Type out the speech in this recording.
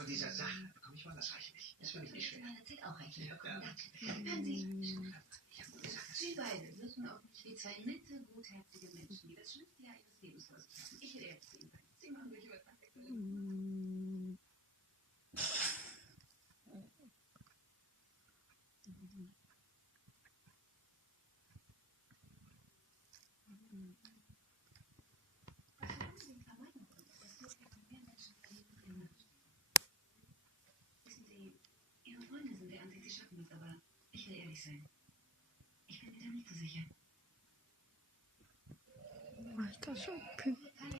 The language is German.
Von dieser Sache bekomme ich mal das reichlich. Das finde ich nicht schwer. Meine Zeit auch reichlich bekommen. Ja. Hören Sie, Ich habe gute Sache. Sie beide wirken auf mich wie zwei nette, gutherzige Menschen, die das schönste Jahr ihres Lebens vor sich haben. Ich will ehrlich zu Ihnen sein. Sie machen mich überzeugt. Was haben Sie denn vermeiden wollen? Das dürfte von mehr Menschen erleben können. Wissen Sie, Ihre Freunde sind der Ansicht, Sie schaffen das, aber ich will ehrlich sein. Ich bin mir da nicht so sicher. Mach ich das schon?